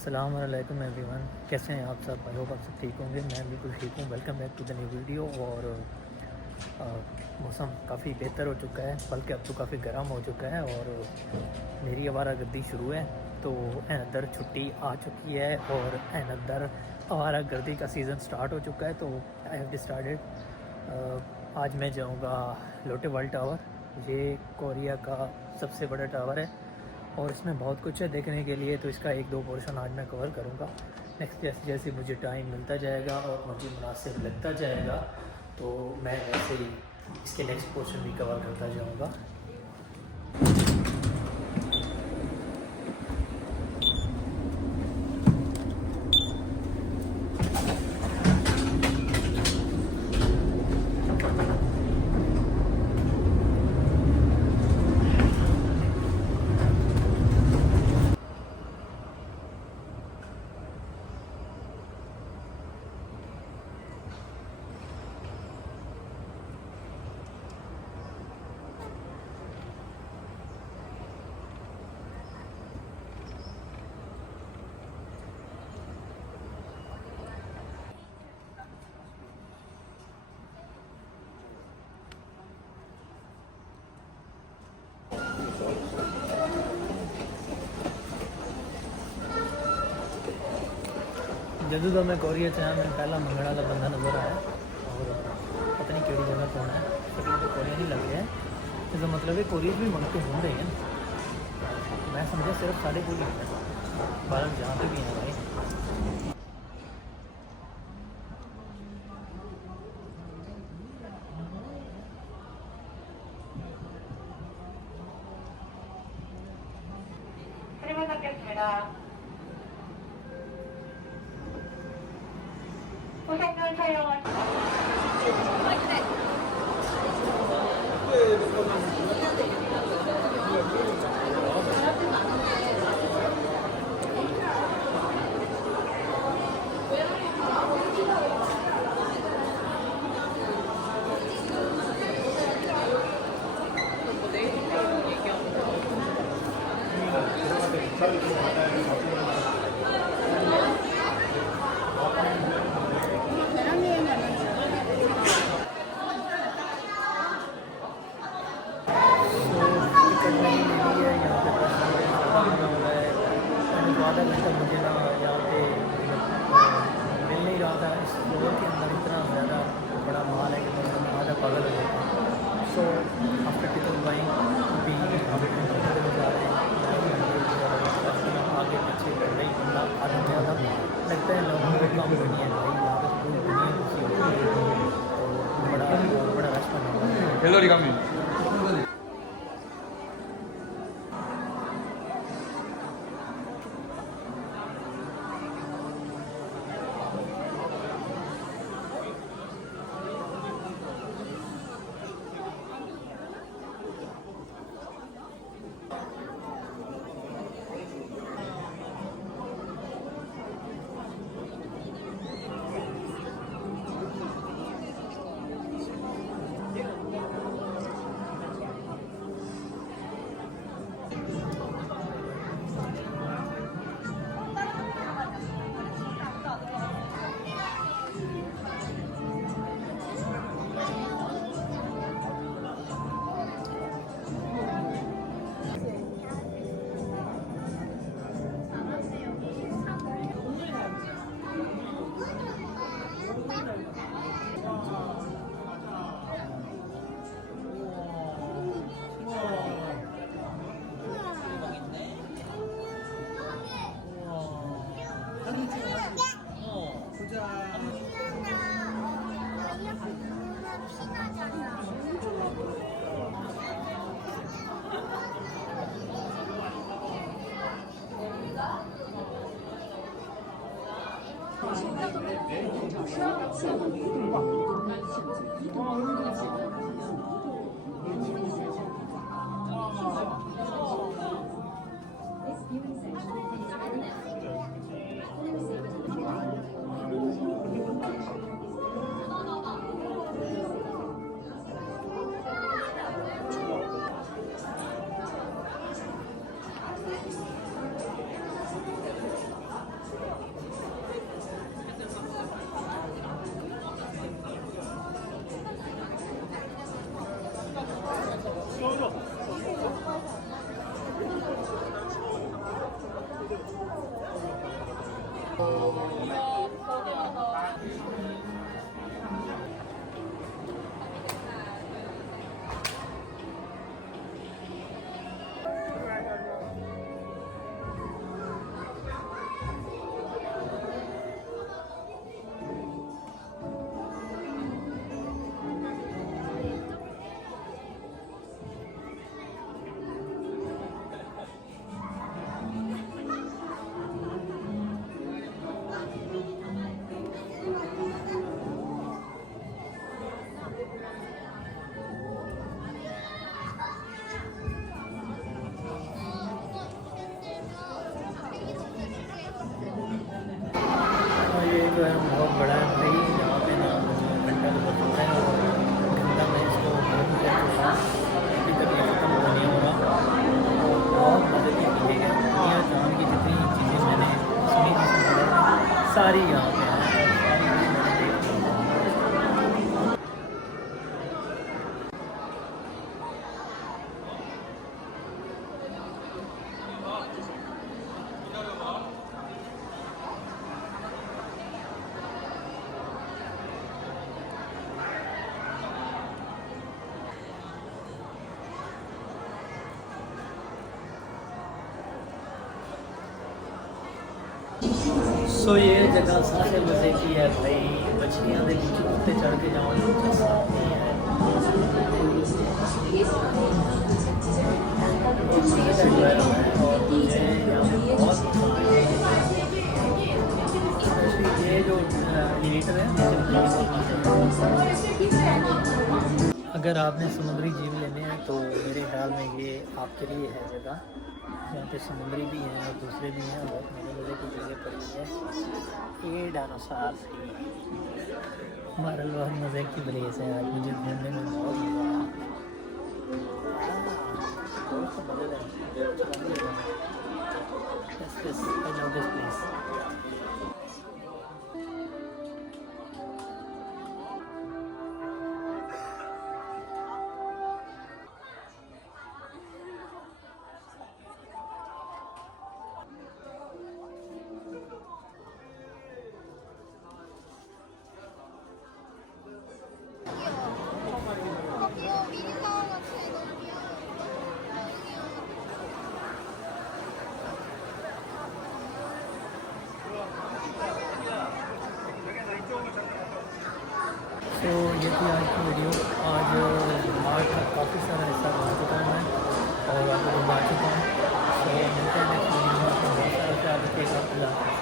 अस्सलाम वालेकुम एवरीवन, कैसे हैं आप सब। आई होप आप सब ठीक होंगे। मैं बिल्कुल ठीक हूँ। Welcome back to the new video. और मौसम काफ़ी बेहतर हो चुका है, बल्कि अब तो काफ़ी गर्म हो चुका है और मेरी आवारागर्दी शुरू है। तो अनदर छुट्टी आ चुकी है और अनदर आवारागर्दी का सीज़न स्टार्ट हो चुका है। तो आई हैव डिसाइडेड आज मैं जाऊँगा लोटे वर्ल्ड टावर। ये कोरिया का सबसे बड़ा टावर है और इसमें बहुत कुछ है देखने के लिए। तो इसका एक दो पोर्शन आज मैं कवर करूँगा। नेक्स्ट जैसे जैसे मुझे टाइम मिलता जाएगा और मुझे मुनासिब लगता जाएगा तो मैं वैसे ही इसके नेक्स्ट पोर्शन भी कवर करता जाऊँगा। जदों तो मैं कोरिया से आया मैंने पहला मंगड़ा का बंदा नज़र आया और पता नहीं केड़ी जगह कौन है, लेकिन तो कोरिया नहीं लग रहा है। इसका मतलब है कोरिया भी मंगते हो रहे हैं। मैं समझा सिर्फ साढ़े कोई है, बाहर जहाँ पे भी है भाई। 고생을 사용하시고 आधा घंटा मुझे ना यहाँ पे मिल नहीं रहा था। इस फ्लोर के अंदर इतना ज़्यादा बड़ा माल है कि मैं आधा पागल हो जाता हूँ। सो आफ्टर टिकट बाइंग भी हम जा रहे हैं आगे पीछे कर रही बंदा आधा ज़्यादा लगता है। लोगों को काम करनी है भाई, यहाँ पर पूरी दुनिया खुशी होती है। तो बड़ा रश बना है। सारी यहाँ पे हैं और सारी मैंने देख ली हैं। सो ये जगह सबसे मज़े की है भाई, मछलियाँ दे नीचे कुत्ते चढ़ के जाओ, नीचे साफ नहीं है। और मुझे यहाँ पे बहुत ये जो लीटर है, अगर आपने समुद्री जीव लेने हैं तो मेरे ख्याल में ये आपके लिए है जगह। यहाँ पे समुद्री भी हैं और दूसरे भी हैं, बहुत मज़े की जगह पड़ी है। ये डायनासोर हमारा बहुत मज़े की प्लेस है। आज मुझे घूमने में बहुत मज़ा आया। तो ये थी आज की वीडियो। आज मार्च का काफ़ी सारा हिस्सा घूम चुका हूँ मैं और आपको घुमा चुका हूँ। तो मिलते हैं नेक्स्ट वीडियो में। बहुत सारा प्यार रखिएगा।